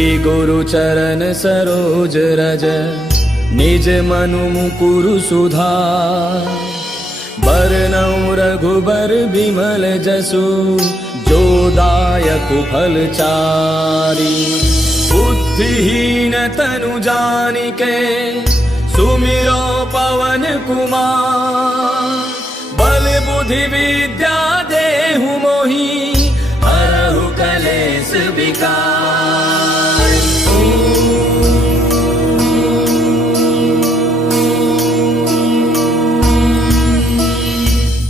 गुरु चरण सरोज रज निज मनु मुकुरु सुधार। बरनउँ रघुबर बिमल जसु जो दायक फल चारि। बुद्धिहीन तनु जानिके सुमिरो पवन कुमार। बल बुद्धि विद्या देहु मोहि हरहु कलेश विकार।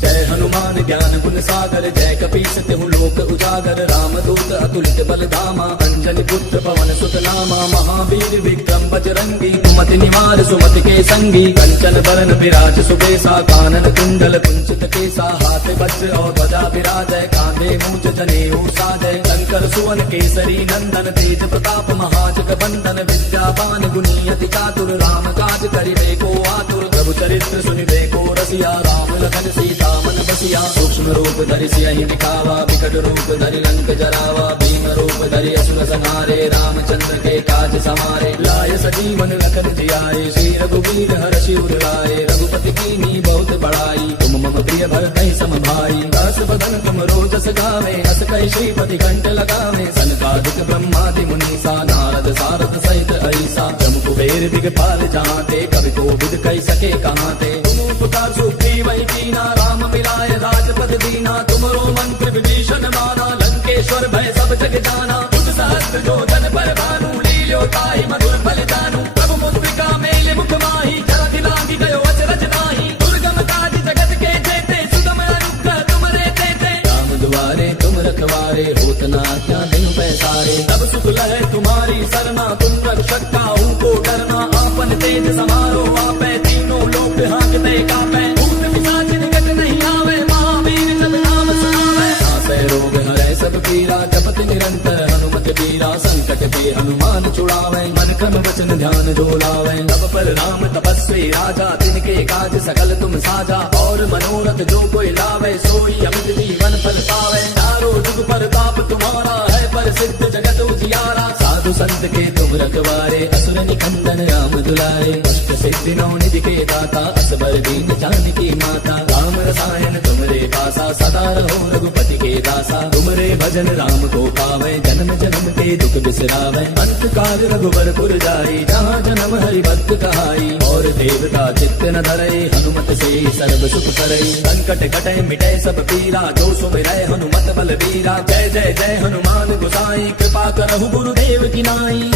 जय हनुमान ज्ञान गुण सागर जय कपीस तिहु लोक उजागर। रामदूत अतुलित बल धामा अंजनी पुत्र पवन सुत नामा। महावीर विक्रम बजरंगी सुमति निवार सुमति के संगी। कंचन बरन विराज सुबेसा कानन कुंडल कुंचित केसा। हाथ वज्र और ध्वजा विराजय कांधे मूंज जनेऊ साजय। शंकर सुवन केसरी नंदन तेज प्रताप महाजग बंदन। विद्यावान गुणी अति चातुर राम काज करिबे को आतुर। प्रभु चरित्र सुनिबे को रसिया राम लखन सीता मन बसिया। सूक्ष्म रूप धरि सियहि दिखावा विकट रूप धरि लंक जरावा। भीम रूप धरि असुर संहारे रामचंद्र के काज समारे। लाय सजीवन लखन जियाए श्री रघुवीर हर्षि उर लाए। रघुपति कीन्ही बहुत बड़ाई तुम मम प्रिय भरतहि सम भाई। दास बदन तुम रोजस गावे अस कहि श्रीपति कंठ लगावे। सनकादिक ब्रह्मादि मुनीसा नारद सारद सहित ऐसा। जम कुबेर दिगपाल जहांते कवि कोविद कहि सके कहांते। तुम उपकार सुग्रीव वै कीना राम मिलाय राजपद दीना। तुमरो मंत्र विभीषण माना लंकेश्वर भय सब जग जाना। बुध सहस्त्र जो जन पर भानु लील्यो ताहि मधुर फल जानू। प्रभु मुद्रिका मेलि मुख माहि जलधि लांघि गयो अचरज नाहि। दुर्गम काज जगत के जेते सुगम अनुग्रह तुमरे तेते। राम दुआरे तुम रखवारे होत न आज्ञा बिनु पैसारे। तब सुख लहै तुम्हारी सरना तुम रक्षक काहू को डरना। आपन तेज समारो आपै तीनों लोक हाँकते कापै। भूत पिशाच निकट नहीं आवे महावीर जब नाम सुनावै। नासै रोग हरै सब पीरा जपत निरंतर हनुमत बीरा। संकट पे हनुमान छुड़ावै मन क्रम वचन ध्यान जो लावै। तब पर राम तपस्वी राजा तिनके काज सकल तुम साजा। और मनोरथ जो कोई लावै सोई अमित जीवन फल पावै। चारों जुग परताप तुम्हारा है प्रसिद्ध जगत उजियारा। साधु संत के तुम रखवारे असुर निकंदन राम दुलारे। अष्ट सिद्धि नौ निधि के दाता असबर दीन जानकी माता। राम रसायन तुमरे पासा सदा रहो रघुपति के दासा। तुमरे भजन राम को पावै जन्म जन्म के दुख बिसरावै। अंत काल रघुबर पुर जाई जहाँ जन्म हरि भक्त कहाई। और देवता चित्त न धरई हनुमत से सर्व सुख करई। संकट कटै मिटै सब पीरा जो सुमिरै हनुमत बल बीरा। जय जय जय हनुमान गोसाई कृपा करहु गुरुदेव की नाई।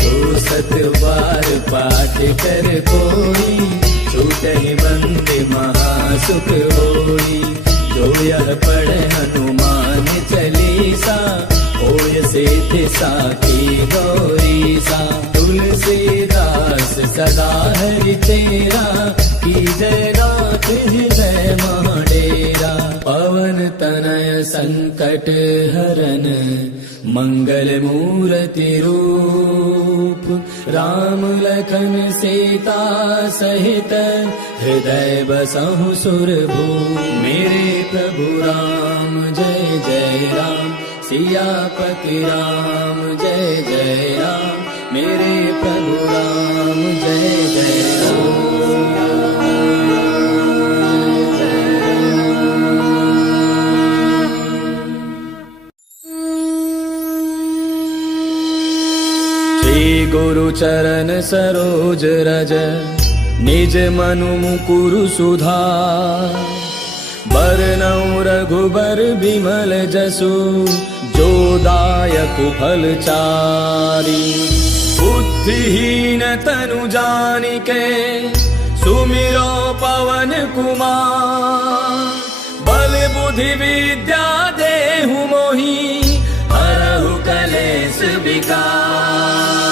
जो सत बार पाठ कर कोई छूटहि बंदे महासुख होई। जो यह पढ़े हनुमान चालीसा होय सिद्धि साखी गौरीसा। तुलसीदास सदा हरि तेरा की जय नाथ हृदय महाडेरा। पवन तनय संकट हरन मंगल मूर्ति रूप। राम लखन सीता सहित हृदय बसहु सुरभूप। मेरे प्रभु राम जय जय राम सियापति राम जय जय राम। मेरे प्रभु राम जय जय राम। श्री गुरु चरण सरोज रज निज मनु मुकुरु सुधार। बरनउँ रघुबर बिमल जसु जो दायक फल चारि। बुद्धिहीन तनु जानिके सुमिरो पवन कुमार। बल बुद्धि विद्या देहु मोहि हरहु कलेश विकार।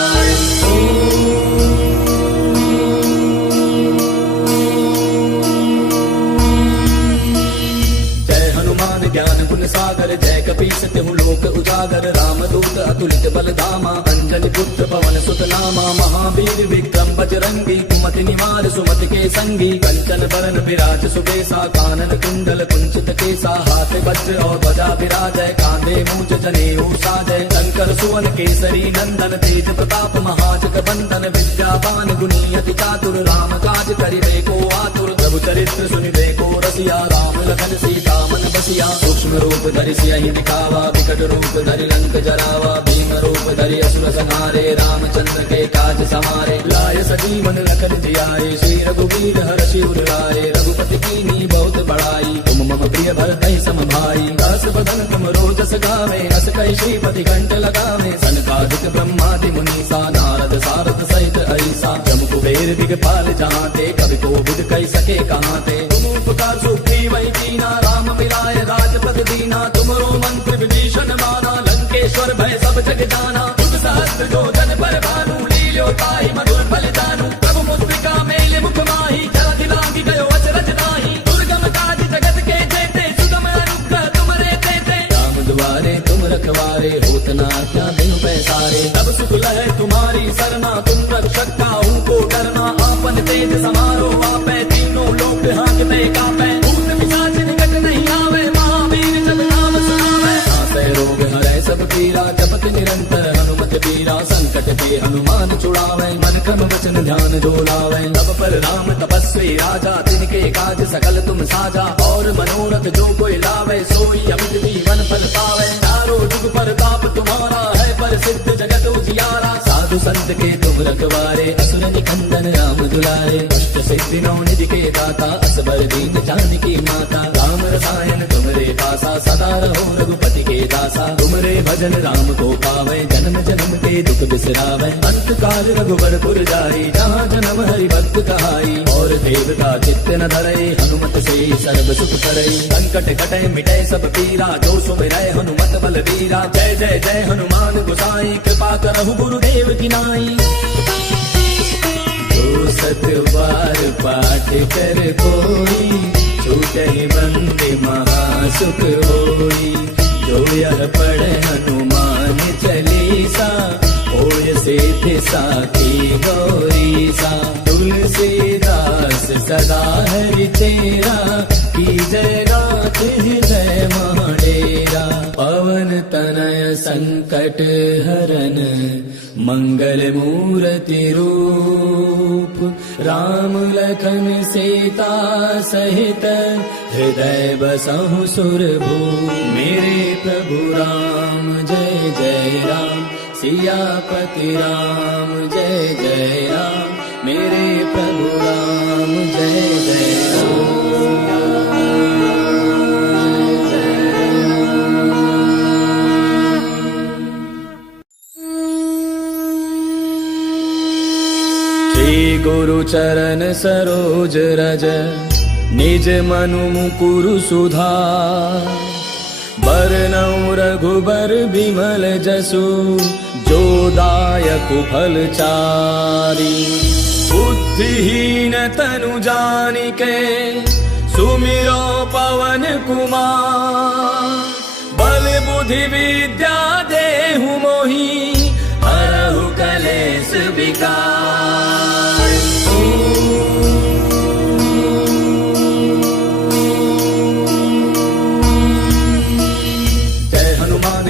ज्ञान गुण सागर जय कपीस तिहु लोक उजागर रामदूत अतुलित बल धामा अंजनी पुत्र पवन सुत नामा महावीर विक्रम बजरंगी कुमति निवार सुमति के संगी कंचन बरन विराज सुबेसा कानन कुंडल कुंचित केसा हाथ वज्र और ध्वजा विराजय कांधे मूंज जनेऊ साजय शंकर सुवन केसरी नंदन तेज प्रताप महाजग बंदन विद्यावान गुणी अति चातुर राम काज करिबे को आतुर प्रभु चरित्र सुनिबे को रसिया राम लखन सीता मन बसिया सूक्ष्म रूप धरि सियहि दिखावा विकट रूप धरि लंक जरावा भीम रूप धरि असुर संहारे रामचंद्र के काज समारे लाय सजीवन लखन जियाए श्री रघुवीर हर्षि उर लाए रघुपति कीन्ही बहुत बड़ाई तुम मम प्रिय भरतहि सम भाई दास बदन तुम रोजस गावे अस कहि श्रीपति कंठ लगावे सनकादिक ब्रह्मादि मुनीसा नारद सारद सहित ऐसा जम कुबेर दिगपाल जहांते कवि कोविद कहि सके कहांते तुम उपकार सुग्रीव कीना राम मिलाय राजपद दीना तुमरो मंत्र विभीषण माना लंकेश्वर भय सब जग जाना तुम सहस्त्र जो जन पर भानु लील्यो ताहि मधुर फल जानू प्रभु मुद्रिका मेले मुख माही जलधि लांघि गयो अचरज नाही दुर्गम काज जगत के जेते सुगम अनुग्रह तुमरे तेते राम दुआरे तुम रखवारे होत न आज्ञा बिनु पैसारे तब सुख लहै तुम्हारी सरना तुम रक्षक काहू को डरना आपन तेज समारो आपै तीनों लोक हांकते कापै भूत पिशाच निकट नहीं आवे महावीर जब नाम सुनावे नासै रोग हरै सब पीरा जपत निरंतर हनुमत पीरा संकट के हनुमान छुड़ावे मन क्रम वचन ध्यान जो लावे तब पर राम तपस्वी राजा तिनके काज सकल तुम साजा और मनोरथ जो कोई लावे सोई अमित जीवन फल पावे चारों जुग परताप तुम्हारा है प्रसिद्ध जगत उजियारा साधु संत के तुम रखवारे असुर निकंदन राम दुलारे अष्ट सिद्धि नौ निधि के दाता असबर दीन जानकी माता राम रसायन तुमरे पासा सदा रहो रघुपति के दासा तुमरे भजन राम को पावे जन्म जन्म के दुख बिसरावे अंत काल रघुबरपुर जाई जहाँ जन्म हरि भक्त कहाई और देवता चित्त न धरे हनुमत से सर्व सुख करे संकट कटे मिटे सब पीरा जो सुमिरै हनुमत बल वीरा जय जय जय हनुमान गोसाई कृपा करहु गुरुदेव की नाई जो सत बार पाठ कर कोई छूटहि बंदे महासुख होई जो यह पढ़े हनुमान चालीसा होय सिद्धि साखी गौरीसा तुलसीदास सदा हरि तेरा की जय नाथ हृदय महाडेरा पवन तनय संकट हरन मंगल मूर्ति रूप राम लखन सीता सहित हृदय बसहु सुरभूप मेरे प्रभु राम जय जय राम सियापति राम जय जय राम मेरे प्रभु राम जय जय राम श्री गुरु चरण सरोज रज निज मनु मुकुरु सुधार बरनउँ रघुबर बिमल जसु जो दायक फल चारी बुद्धिहीन तनु जानिके सुमिरो पवन कुमार बल बुद्धि विद्या देहु मोहि हरहु कलेश विकार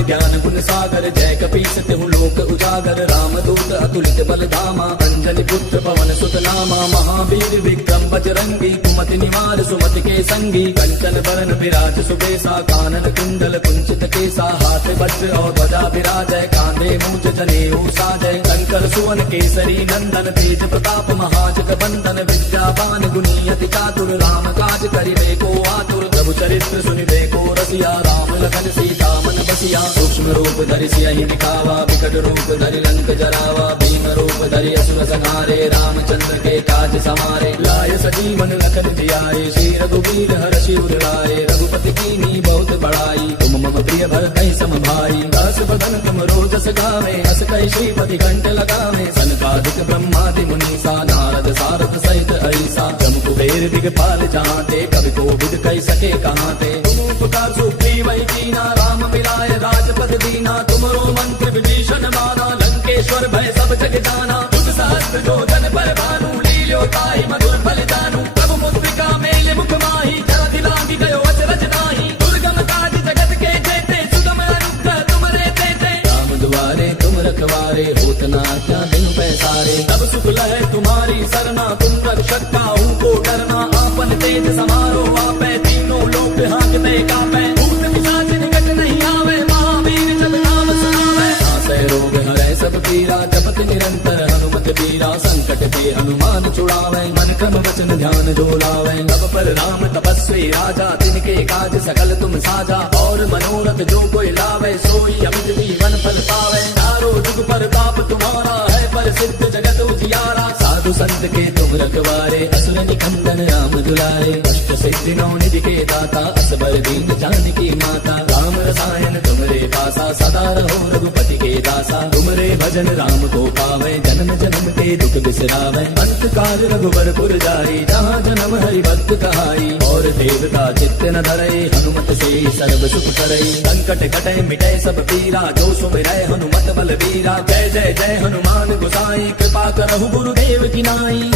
ज्ञान गुण सागर जय कपीस तिहु लोक उजागर रामदूत अतुलित बल धामा अंजनी पुत्र पवन सुत नामा महावीर विक्रम बजरंगी कुमति निवार सुमति के संगी कंचन बरन विराज सुबेसा कानन कुंडल कुंचित केसा हाथ वज्र और ध्वजा विराजय कांधे मूंज जनेऊ साजय शंकर सुवन केसरी नंदन तेज प्रताप महाजग बंदन विद्यावान गुणी अति चातुर राम काज करिबे को आतुर प्रभु चरित्र सुनिबे को रसिया राम लखन सीता मन बसिया सूक्ष्म रूप धरि सियहि दिखावा विकट रूप धरि लंक जरावा भीम रूप धरि असुर संहारे रामचंद्र के काज समारे लाय सजीवन लखन जियाए श्री रघुवीर हर्षि उर लाए रघुपति कीन्ही बहुत बड़ाई तुम मम प्रिय भरतहि सम भाई दास बदन तुम रोजस गावे अस कहि श्रीपति कंठ लगावे सनकादिक ब्रह्मादि मुनीसा नारद सारद सहित ऐसा जम कुबेर दिगपाल जहांते कवि कोविद कहि सके कहांते तुम उपकार सुग्रीव वही कीना, राम मिलाए राजपद दीना। तुमरो मंत्र विभीषण माना, लंकेश्वर भय सब जग जाना। तुझ सहस्त्र जो जन पर भानु, लील्यो ताहि मधुर फल जानू। प्रभु मुद्रिका मेल मुख माही, जरा दिलांगी गयो अचरज नाही। दुर्गम काज जगत के जेते, सुगम अनुग्रह तुमरे देते। राम दुआरे तुम रखवारे, होत ना क्या दिन पैसारे। तब सुख लहे तुम्हारी सरना, तुम रक्षक काहू को डरना। आपन तेज समारो आपे, तीनों लोक हांकते कापे। भूत पिशाच निकट नहीं आवे, महावीर जब नाम सुनावे। नासै रोग हरै सब पीरा, जपत निरंतर हनुमत बीरा। संकट के हनुमान छुड़ावे, मन क्रम वचन ध्यान जो लावे। तब पर राम तपस्वी राजा, तिनके काज सकल तुम साजा। और मनोरथ जो कोई लावे, सोई अमित जीवन फल पावे। चारों जुग पर ताप तुम्हारा है, प्रसिद्ध जगत उजियारा। साधु संत के तुम रखवारे, असुर निकंदन राम दुलारे। अष्ट सिद्धि नौ निधि के दाता, असबर दीन जानकी माता। राम रसायन तुमरे पासा, सदा रहो रघुपति के दासा। तुमरे भजन राम को पावे, जन्म जन्म के दुख बिसरावे। अंत काल रघुबर पुर जाई, जहाँ जन्म हरि भक्त कहाई। और देवता चित्त न धरई, हनुमत से सर्व सुख करई। संकट कटे मिटे सब पीरा, जो सुमिरै हनुमत बल बीरा। जय जय जय हनुमान गोसाई, कृपा करहु गुरुदेव की नाई।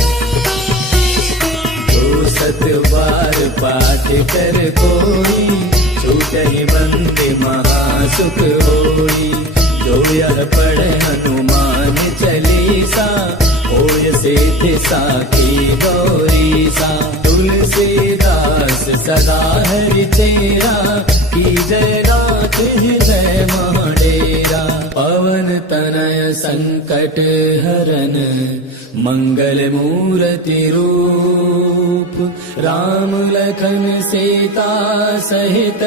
जो सत बार पाठ कर कोई, छूटहि बंदे महासुख होई। जो यह पढ़े हनुमान चालीसा, होय सिद्धि साखी गौरीसा। तुलसीदास सदा हरि तेरा, की जय नाथ हृदय महाडेरा। पवन तनय संकट हरन, मंगल मूर्ति रूप। राम लखन सीता सहित,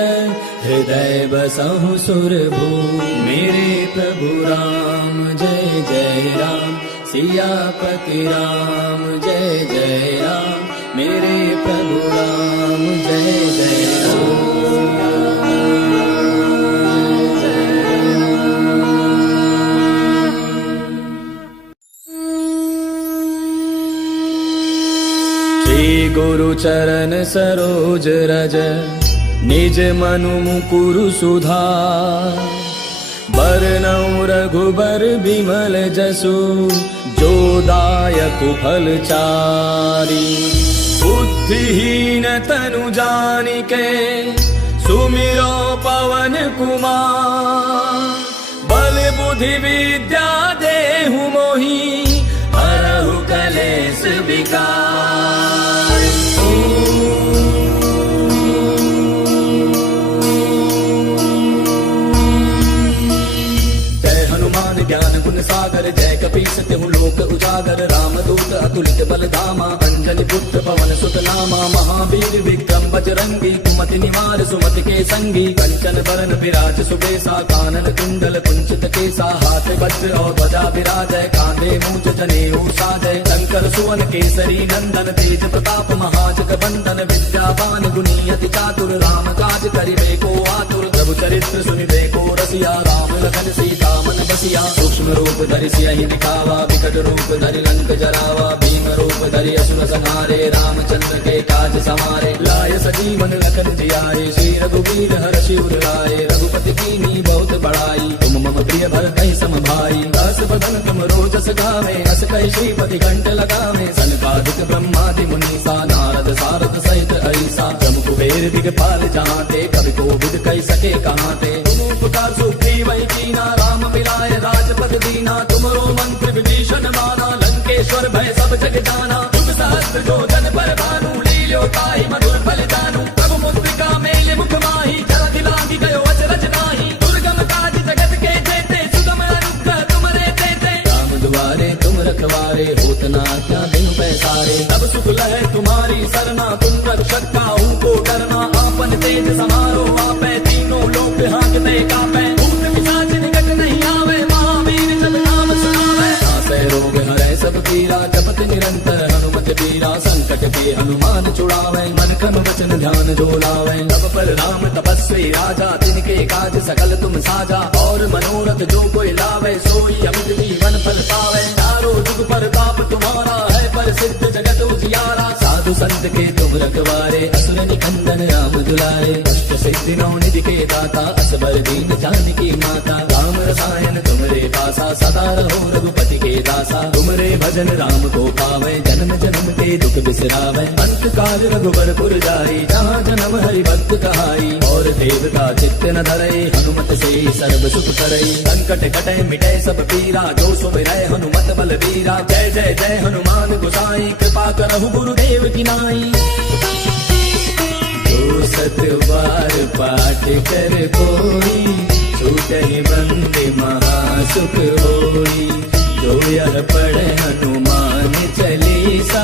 हृदय बसहु सुरभूप। मेरे प्रभु राम जय जय राम, सियापति राम जय जय राम। मेरे प्रभु राम जय जय राम। गुरु चरण सरोज रज, निज मनु मुकुरु सुधार। बरनउँ रघुबर बिमल जसु, जो दायक फल चारि। बुद्धिहीन तनु जानिके, सुमिरो पवन कुमार। बल बुद्धि विद्या देहु मोहि, हरहु कलेश विकार। ज्ञान गुण सागर, जय कपीस तिहु लोक उजागर। रामदूत अतुलित बल धामा, अंजनी पुत्र पवन सुत नामा। महावीर विक्रम बजरंगी, कुमति निवार सुमति के संगी। कंचन बरन विराज सुबेसा, कानन कुंडल कुंचित केसा। हाथ वज्र और ध्वजा विराजय, कांधे मूंज जनेऊ साजय। शंकर सुवन केसरी नंदन, तेज प्रताप महाजग बंदन। विद्यावान गुणी अति चातुर, राम काज करिबे को आतुर। प्रभु चरित्र सुनिबे को रसिया, राम लखन सीता मन बसिया। सूक्ष्म रूप धरि सियहि दिखावा, विकट रूप धरि लंक जरावा। भीम रूप धरि असुर संहारे, रामचंद्र के काज समारे। लाय सजीवन लखन जियाए, श्री रघुवीर हर्षि उर लाए। रघुपति कीन्ही बहुत बड़ाई, तुम मम प्रिय भरतहि सम भाई। दास बदन तुम रोजस गावे, अस कहि श्रीपति कंठ लगावे। सनकादिक ब्रह्मादि मुनीसा, नारद सारद सहित ऐसा। जम कुबेर दिगपाल जहाँते, कवि कोविद कहि सके कहाँते। तुम उपकार सुग्रीव वही कीना, राम मिलाए राजपद दीना। तुमरो मंत्र विभीषण माना, लंकेश्वर भय सब जग जाना। तुम सहस्त्र जो जन पर भानु, लील्यो ताहि मधुर फल जानू। प्रभु मुद्रिका मेल मुख माही, जरा दिलांगी गयो अचरज नाही। दुर्गम काज जगत के जेते, सुगम अनुग्रह तुमरे देते। राम दुआरे तुम रखवारे, होत ना क्या दिन पैसारे। तब सुख लहे तुम्हारी सरना, तुम रक्षक काहू को डरना। आपन तेज समारो आपे, तीनों लोक हांकते कापे। भूत पिशाच निकट नहीं आवे, महावीर जब नाम सुनावे। नासै रोग हरै सब पीरा, जपत निरंतर हनुमत बीरा। संकट के हनुमान छुड़ावे, मन क्रम वचन ध्यान जो लावे। तब पर राम तपस्वी राजा, तिनके काज सकल तुम साजा। और मनोरथ जो कोई लावे, सोई अमित जीवन फल पावे। चारों जुग पर ताप तुम्हारा है, प्रसिद्ध जगत उजियारा। साधु संत के तुम रखवारे, असुर निकंदन नंदन राम दुलारे, अष्ट सिद्धि नौ निधि के दाता, असबर दीन जानकी माता। राम रसायन तुमरे पासा, सदा रहो रघुपति के दासा। तुमरे भजन राम को पावे, जन्म जन्म के दुख बिसरावे। अंत काल रघुबरपुर जाई, जहाँ जन्म हरि भक्त कहाई। और देवता चित्त न धरई, हनुमत से सर्व सुख करई। संकट कटे मिटे सब पीरा, जो सुमिरै हनुमत बलबीरा। जय जय जय हनुमान गोसाई, कृपा करहु गुरुदेव की नाई। जो सत बार पाठ कर कोई, छूटहि बंदे महासुख होई। जो यह पढ़े हनुमान चालीसा,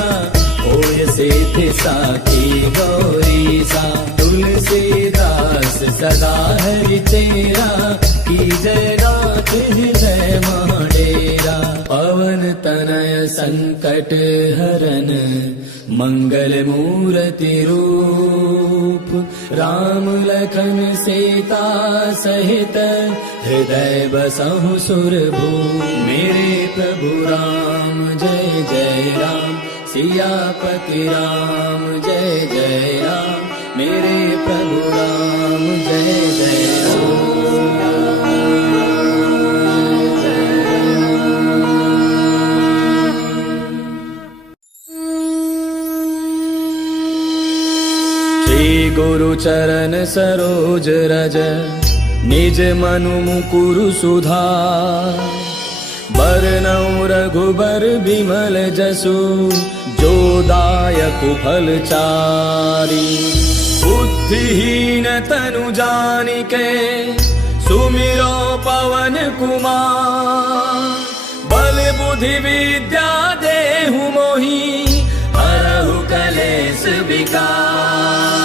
होय सिद्धि साखी गौरीसा। तुलसीदास सदा हरि चेरा, की जय नाथ हृदय महाडेरा। पवन तनय संकट हरन, मंगल मूर्ति रूप। राम लखन सीता सहित, हृदय बसहु सुरभूप। मेरे प्रभु राम जय जय राम, सियापति राम जय जय राम। मेरे प्रभु राम जय जय राम। श्री गुरु चरण सरोज रज, निज मनु मुकुरु सुधार। बरनउँ रघुबर बिमल जसु, जो दायक फल चारि। बुद्धिहीन तनु जानिके, सुमिरो पवन कुमार। बल बुद्धि विद्या देहु मोहि, हरहु कलेश विकार।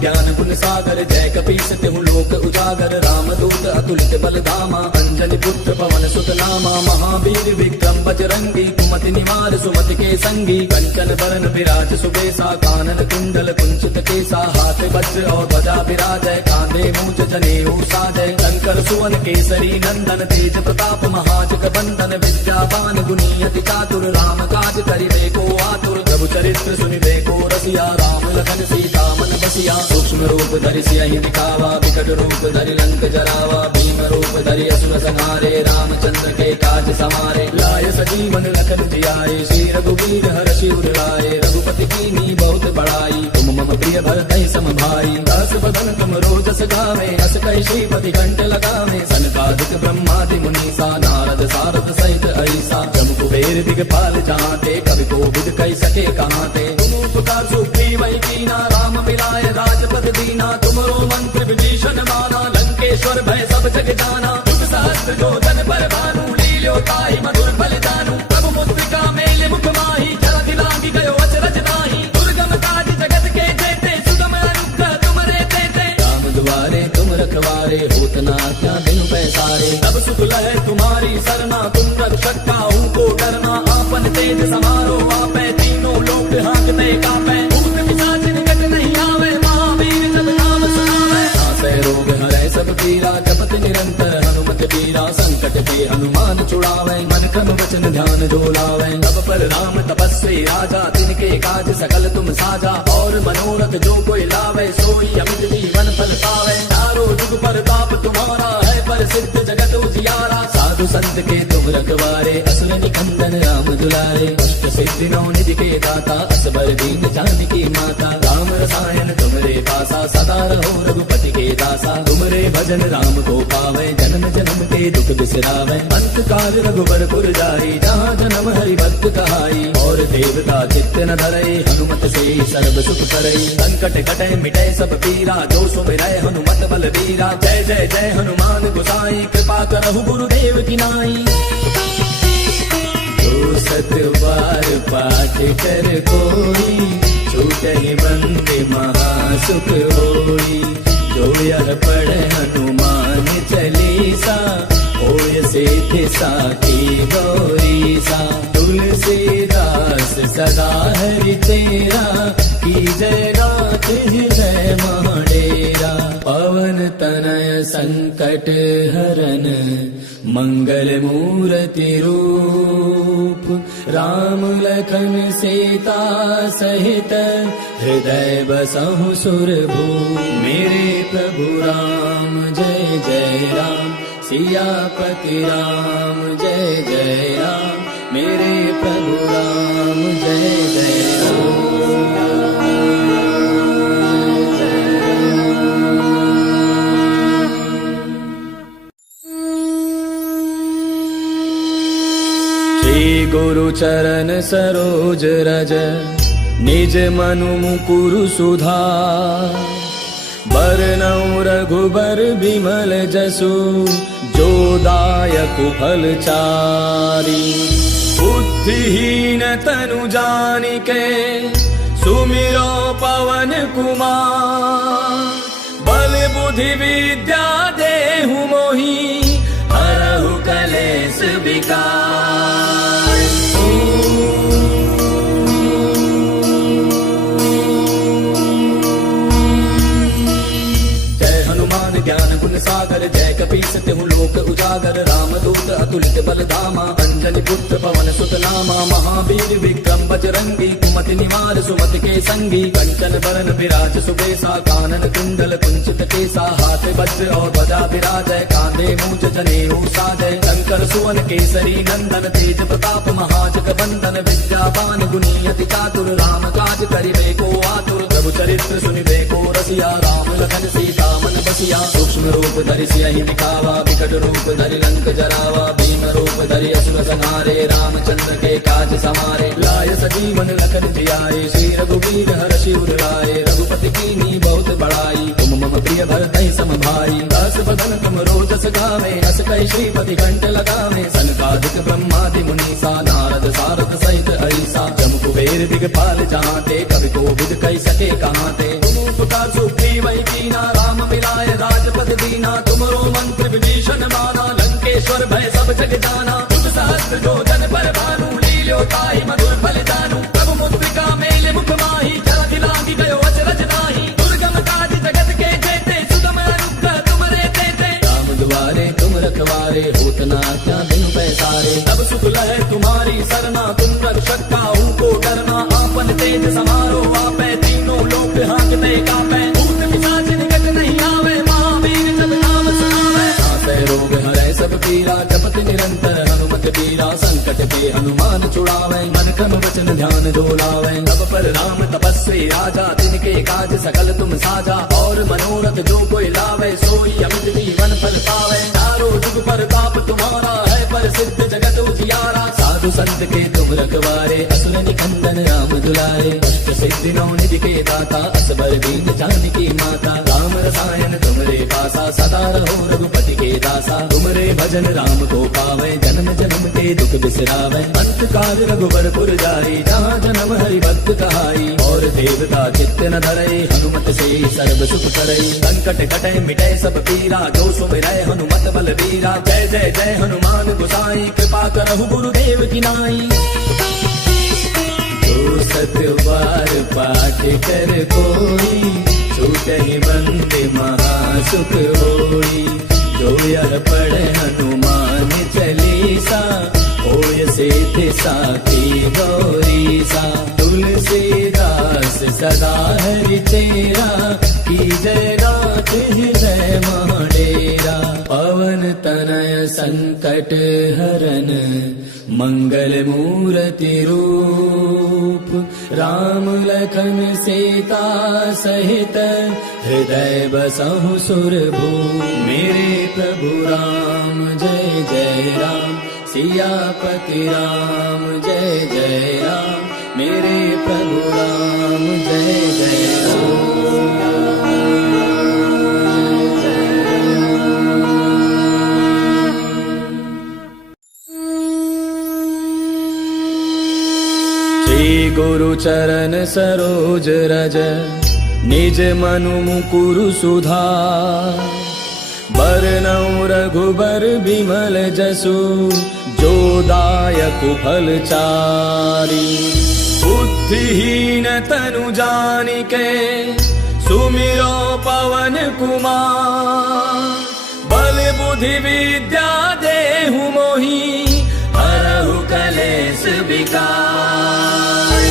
ज्ञान गुण सागर, जय कपीस तिहु लोक उजागर। राम दूत अतुलित बल धामा, अंजनी पुत्र पवन सुत नामा। महावीर विक्रम बजरंगी, कुमति निवार सुमति के संगी। कंचन बरन विराज सुबेसा, कानन कुंडल कुंचित केसा। हाथ वज्र और ध्वजा विराजय, कांधे मूंज जनेऊ साजय। शंकर सुवन केसरी नंदन, तेज प्रताप महाजग बंदन। विद्यावान गुणी अति चातुर, राम काज करिबे को आतुर। प्रभु चरित्र सुनिबे को रसिया, राम लखन सीता मन बसिया। सूक्ष्म रूप धरि सियहि दिखावा, विकट रूप धरि लंक जरावा। भीम रूप धरि असुर संहारे, रामचंद्र के काज समारे। लाय सजीवन लखन जियाए, श्री रघुवीर हर्षि उर लाए। रघुपति कीन्ही बहुत बड़ाई, तुम मम प्रिय भरतहि सम भाई। दास बदन तुम रोजस गावे, अस कहि श्रीपति कंठ लगावे। सनकादिक ब्रह्मादि मुनीसा, नारद सारद सहित ऐसा। जम कुबेर दिगपाल जहांते, कवि कोविद कहि सके कहांते। तुम उपकार सुग्रीवहि कीना, राम मिलाय राजपद दीना। तुमरो मंत्र विभीषण माना, लंकेश्वर भय सब जग जाना। युग सहस्त्र जो जन पर भानु, लील्यो ताहि मधुर फल जानू। प्रभु मुद्रिका मेलि मुख माहि, जलधि लांघि गयो अचरज नाहि। दुर्गम काज जगत के जेते, सुगम अनुग्रह तुमरे तेते। राम दुआरे तुम रखवारे, होत न आज्ञा बिनु पैसारे। तब सुख लहै तुम्हारी सरना, तुम रक्षक काहू को डरना। आपन तेज समारो आपै, तीनों लोक हाँकते कापै। भूत पिशाच निकट नहीं आवे, महावीर जब नाम सुनावे। नासै रोग हरै सब पीरा, जपत निरंतर हनुमत बीरा। संकट के हनुमान छुड़ावे, मन क्रम वचन ध्यान जो लावे। तब पर राम तपस्वी राजा, तिनके काज सकल तुम साजा। और मनोरथ जो कोई लावे, सोई अमित जीवन फल पावे। चारों जुग परताप तुम्हारा है, प्रसिद्ध जगत उजियारा। साधु संत के तुम रखवारे, असुर निकंदन राम दुलारे। अष्ट सिद्धि नौ निधि के दाता, असबर दीन जानकी माता। राम रसायन तुमरे पासा, सदा रहो रघुपति के दासा। तुमरे भजन राम को पावे, जन्म जन्म के दुख बिसरावे। अंत काल रघुबरपुर जाई, जहाँ जन्म हरि भक्त कहाई। और देवता चित्त न धरई, हनुमत से सर्व सुख करई। संकट कटे मिटे सब पीरा, जो सुमिरै हनुमत बलबीरा। जय जय जय हनुमान गोसाई, कृपा करहु गुरुदेव की नाई। जो सत बार पाठ कर कोई, छूटहि बंदे महासुख होई। जो यह पढ़े हनुमान चालीसा, होय सिद्धि साखी गौरीसा। तुलसीदास सदा हरि चेरा, की जय नाथ हृदय महाडेरा। पवन तनय संकट हरन, मंगल मूर्ति रूप राम लखन सीता सहित हृदय बसहु सुरभू। मेरे प्रभु राम जय जय राम, सियापति राम जय जय राम, मेरे प्रभु राम जय जय राम। श्री गुरु चरण सरोज रज निज मनु मुकुरु सुधार। बरनउँ रघुबर बिमल जसु जो दायकु फल चारि। बुद्धिहीन तनु जानिके सुमिरो पवन कुमार। बल बुद्धि विद्या देहु मोहि हरहु कलेश विकार। ज्ञान गुण सागर जय कपीस तिहु लोक उजागर। रामदूत अतुलित बल धामा, अंजनी पुत्र पवन सुत नामा। महावीर विक्रम बजरंगी, कुमति निवार सुमति के संगी। कंचन बरन विराज सुबेसा, कानन कुंडल कुंचित केसा। हाथ वज्र और ध्वजा विराजय, कांधे मूंज जनेऊ साजय। शंकर सुवन केसरी नंदन, तेज प्रताप महाजग बंदन। विद्यावान गुणी अति चातुर, राम काज करिबे को आतुर। प्रभु चरित्र सुनिबे को रसिया, राम लखन सीता मन बसिया। सूक्ष्म रूप धरि सियहि दिखावा, विकट रूप धरि लंक जरावा। भीम रूप धरि असुर संहारे, रामचंद्र के काज समारे। लाय सजीवन लखन जियाए, श्री रघुवीर हर्षि उर लाए। रघुपति कीन्ही बहुत बड़ाई, तुम मम प्रिय भरतहि सम भाई। दास बदन तुम रोजस गावे, अस कहि श्रीपति कंठ लगावे। सनकादिक ब्रह्मादि मुनीसा, नारद सारद सहित अहिसा। जम कुबेर दिगपाल जहांते, कवि कोविद कहि सके कहांते। तुम उपकार सुग्रीव वै कीना, राम मिलाय राजपद दीना। तुमरो मंत्र विभीषण माना, लंकेश्वर भय सब जग जाना। तुम सहस्त्र जो जन पर भानु, लील्यो ताहि मधुर फल जानू। प्रभु मुद्रिका मेले मुख माहि, जरा दिलांगी गयो अचरज नाहि। दुर्गम काज जगत के जेते, सुगम अनुग्रह तुमरे तेते। राम दुआरे तुम रखवारे, होत न आज्ञा बिनु पैसारे। तब सुख लहै तुम्हारी सरना, तुम रक्षक काहू को डरना। आपन तेज समारो आपै, तीनों लोक हाँकते कापै। भूत पिशाच निकट नहीं आवे, महावीर जब नाम सुनावे। नासै रोग हरै सब पीरा, जपत निरंतर हनुमत बीरा। संकट के हनुमान छुड़ावे, मन क्रम वचन ध्यान डोलावे। तब पर राम तपस्वी राजा, तिनके काज सकल तुम साजा। और मनोरथ जो कोई लावे, सोई अमित जीवन फल पावे। चारों जुग परताप तुम्हारा है, प्रसिद्ध जगत उजियारा। साधु संत के तुम रखवारे, असुर निकंदन राम दुलारे। अष्ट सिद्धि नौ निधि के दाता, असबर दीन जानकी माता। राम रसायन तुमरे पासा, सदा रहो रघुपति के दासा। तुमरे भजन राम को पावे, जन्म जन्म के दुख बिसरावे। अंत काल रघुबर पुर जाई, जहाँ जन्म हरि भक्त कहाई। और देवता चित्त न धरई, हनुमत से सर्व सुख करई। संकट कटै मिटै सब पीरा, जो सुमिरै हनुमत बल बीरा। जय जय जय हनुमान गोसाई, कृपा करहु गुरुदेव की नाई। जो सत बार पाठ कर कोई, छूटहि बंदे महासुख होई। जो यह पढ़े हनुमान चालीसा, होय सिद्धि साखी गौरीसा। तुलसीदास सदा हरि तेरा, की जय नाथ हृदय महडेरा। पवन तनय संकट हरन, मंगल मूर्ति रूप राम लखन सीता सहित हृदय बसहु सुरभू। मेरे प्रभु राम जय जय राम, सियापति राम जय जय राम, मेरे प्रभु राम जय जय राम। श्री गुरु चरण सरोज रज निज मनु मुकुरु सुधार। बरनउँ रघुबर बिमल जसु, जो दायकु फल चारि। बुद्धिहीन तनु जानिके सुमिरो पवन कुमार। बल बुद्धि विद्या देहु मोहि, हरहु कलेश विकार।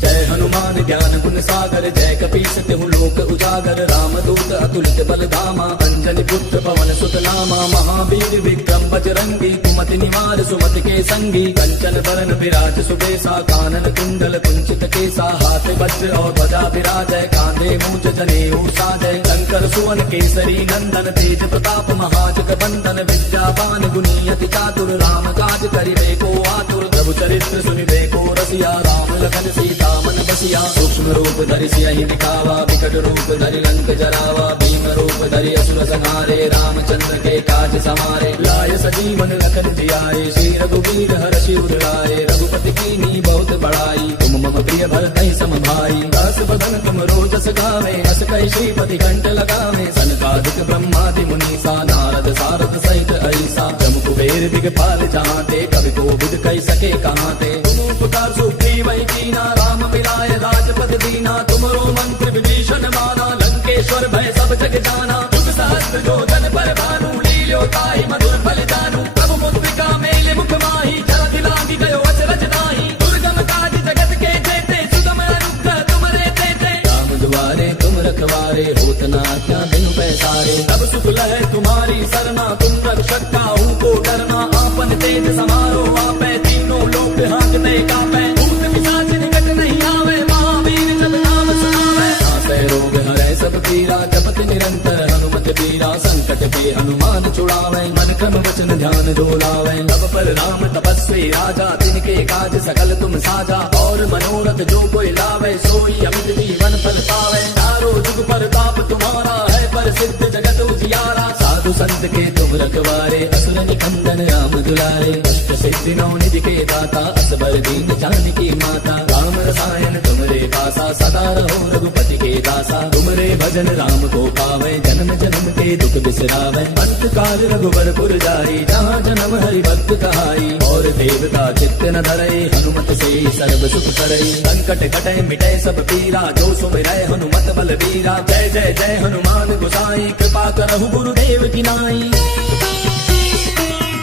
जय हनुमान ज्ञान गुण सागर, जय कपीस तिहु लोक उजागर। रामदूत अतुलित बल धामा, अंजनी पुत्र पवन सुत नामा। महावीर विक्रम बजरंगी, कुमति निवार सुमति के संगी। कंचन बरन विराज सुबेसा, कानन कुंडल कुंचित केसा। हाथ वज्र और ध्वजा विराजय, कांधे मूंज जनेऊ साजय। शंकर सुवन केसरी नंदन, तेज प्रताप महाजग बंदन। विद्यावान गुणी अति चातुर, राम काज करिबे को आतुर। प्रभु चरित्र सुनिबे को रसिया, राम लखन सीता मन बसिया। सूक्ष्म रूप धरि सियहि दिखावा, विकट रूप धरि लंक जरावा। भीम रूप धरि असुर संहारे, रामचंद्र के काज समारे। लाय सजीवन लखन जियाए, श्री रघुवीर हर्षि उर लाए। रघुपति कीन्ही बहुत बड़ाई, तुम मम प्रिय भरतहि सम भाई। दास बदन तुम रोजस गावे, अस कहि श्रीपति कंठ लगावे। सनकादिक ब्रह्मादि मुनीसा, नारद सारद सहित ऐसा। जम कुबेर दिगपाल जहांते, कवि कोविद कहि सके कहांते। तुम उपकार सुग्रीवहि कीना, राम मिलाय राजपद दीना। तुमरो मंत्र विभीषण माना, लंकेश्वर भय सब जग जाना। जुग सहस्त्र जो जन पर भानु, लील्यो ताहि मधुर फल जानू। प्रभु मुद्रिका मेले मुख माहि, जलधि लांघि गयो अचरज नाहि। दुर्गम काज जगत के जेते, सुगम अनुग्रह तुमरे तेते। राम दुआरे तुम रखवारे, होत न आज्ञा बिनु पैसारे। तब सुख लहै तुम्हारी सरना, तुम रक्षक काहू को डरना। आपन तेज समारो आपै, तीनों लोक हांकते कापै। भूत पिशाच निकट नहीं आवे, महावीर जब नाम सुनावे। नासै रोग हरै सब पीरा, जपत निरंतर हनुमत बीरा। संकट के हनुमान छुड़ावे, मन क्रम वचन ध्यान जो लावे। तब पर राम तपस्वी राजा, तिनके काज सकल तुम साजा। और मनोरथ जो कोई लावे, सोई अमित जीवन फल पावे। चारों जुग परताप तुम्हारा है, प्रसिद्ध जगत उजियारा। साधु संत के तुम रखवारे, असुर निकंदन राम दुलारे। अष्ट सिद्धि नौ निधि के दाता, असबर दीन जानकी माता। राम रसायन तुमरे पासा, सदा रहो रघुपति के दासा। तुमरे भजन राम को पावे, जन्म जन्म के दुख बिसरावे। अंत काल रघुबर पुर जाई, जहाँ जन्म हरि भक्त कहाई। और देवता चित्त न धरई, हनुमत से सर्व सुख करई। संकट कटै मिटै सब पीरा, जो सुमिरै हनुमत बल बीरा। जय जय जय हनुमान गोसाई, कृपा करहु गुरुदेव की नाई।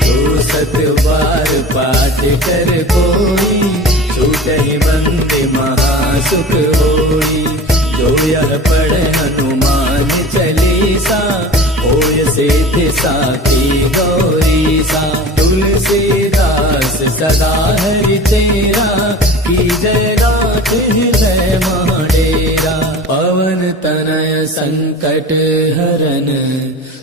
जो सत बार पाठ कर कोई, छूटहि बंदे महासुख होई। जो यह पढ़े हनुमान चालीसा, होय सिद्धि साखी गौरीसा। तुलसीदास सदा हरि तेरा, की जय नाथ हृदय महाडेरा। पवन तनय संकट हरन,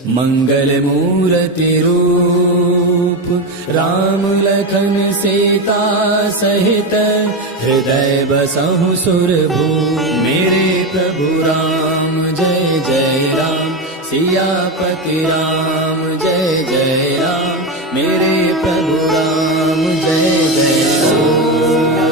मंगल मूर्ति रूप। राम लखन सीता सहित, हृदय बसहु सुरभूप। मेरे प्रभु राम जय जय राम, सियापति राम जय जय राम। मेरे प्रभु राम जय जय राम।